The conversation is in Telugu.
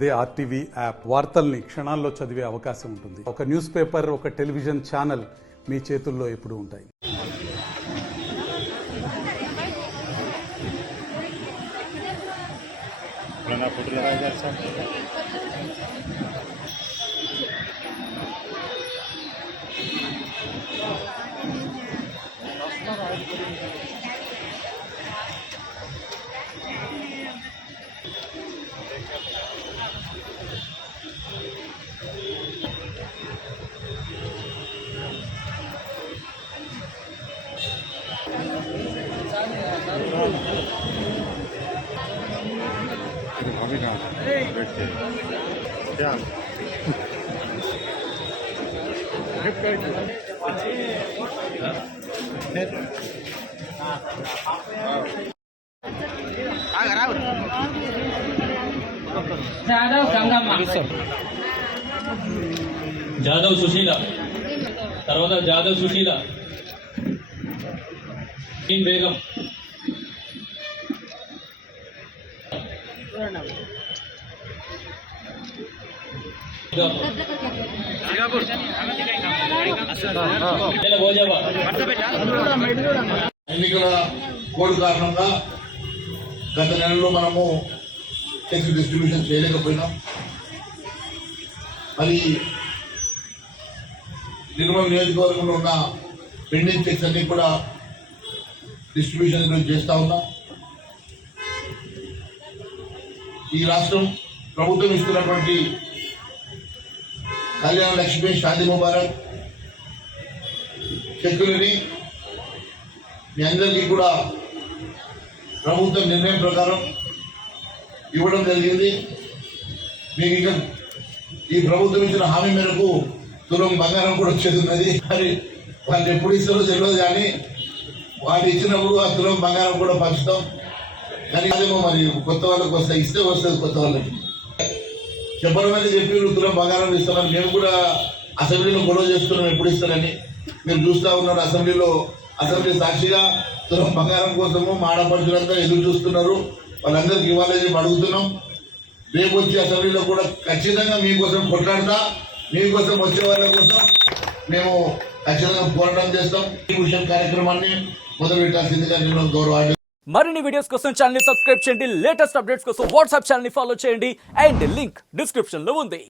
అదే ఆర్టీవీ యాప్ వార్తల్ని క్షణాల్లో చదివే అవకాశం ఉంటుంది. ఒక న్యూస్ పేపర్, ఒక టెలివిజన్ ఛానల్ మీ చేతుల్లో ఎప్పుడూ ఉంటాయి. జాదవ్ సుశీల, తర్వాత జాదవ్ సుశీల, బేగం, ఎన్నికల కోడ్ కారణంగా గత నెలలో మనము చెక్స్ డిస్ట్రిబ్యూషన్ చేయలేకపోయినాం. మరి నిర్మల్ నియోజకవర్గంలో ఉన్న పెండింగ్ చెక్స్ అన్ని కూడా డిస్ట్రిబ్యూషన్ ఈరోజు చేస్తా ఉన్నాం. ఈ రాష్ట్రం ప్రభుత్వం ఇస్తున్నటువంటి కళ్యాణ లక్ష్మి, షాదీ ముబారక్ చెక్కులని మీ అందరికీ కూడా ప్రభుత్వం నిర్ణయం ప్రకారం ఇవ్వడం జరిగింది. మీకు ఇక ఈ ప్రభుత్వం ఇచ్చిన హామీ మేరకు తులం బంగారం కూడా వచ్చేస్తున్నది. మరి వాళ్ళు ఎప్పుడు ఇస్తారో తెలియదు, కానీ వాళ్ళు ఇచ్చినప్పుడు ఆ తులం బంగారం కూడా పంచుతాం. కానీ అదేమో మరి కొత్త వాళ్ళకి ఇస్తే వస్తుంది. కొత్త వాళ్ళకి చెప్పడం అనేది చెప్పి తులం బంగారం ఇస్తామని మేము కూడా అసెంబ్లీలో గొడవ చేసుకున్నాం ఎప్పుడు ఇస్తారని. మీరు చూస్తూ ఉన్నారు, అసెంబ్లీ సాక్షిగా తులం బంగారం కోసము మాడపడుచులంతా ఎదురు చూస్తున్నారు. వాళ్ళందరికీ ఇవ్వాలని అడుగుతున్నాం. రేపు వచ్చి అసెంబ్లీలో కూడా ఖచ్చితంగా మీకోసం కొట్లాడతా, మీకోసం వచ్చే వాళ్ళ కోసం మేము ఖచ్చితంగా పోరాటం చేస్తాం. ఈ విషయం కార్యక్రమాన్ని మొదలు పెట్టాల్సిందిగా నేను గౌరవాన్ని. మరిన్ని వీడియోస్ కోసం ఛానల్ ని సబ్స్క్రైబ్ చేయండి. లేటెస్ట్ అప్డేట్స్ కోసం వాట్సాప్ ఛానల్ ని ఫాలో చేయండి. అండ్ లింక్ డిస్క్రిప్షన్ లో ఉంది.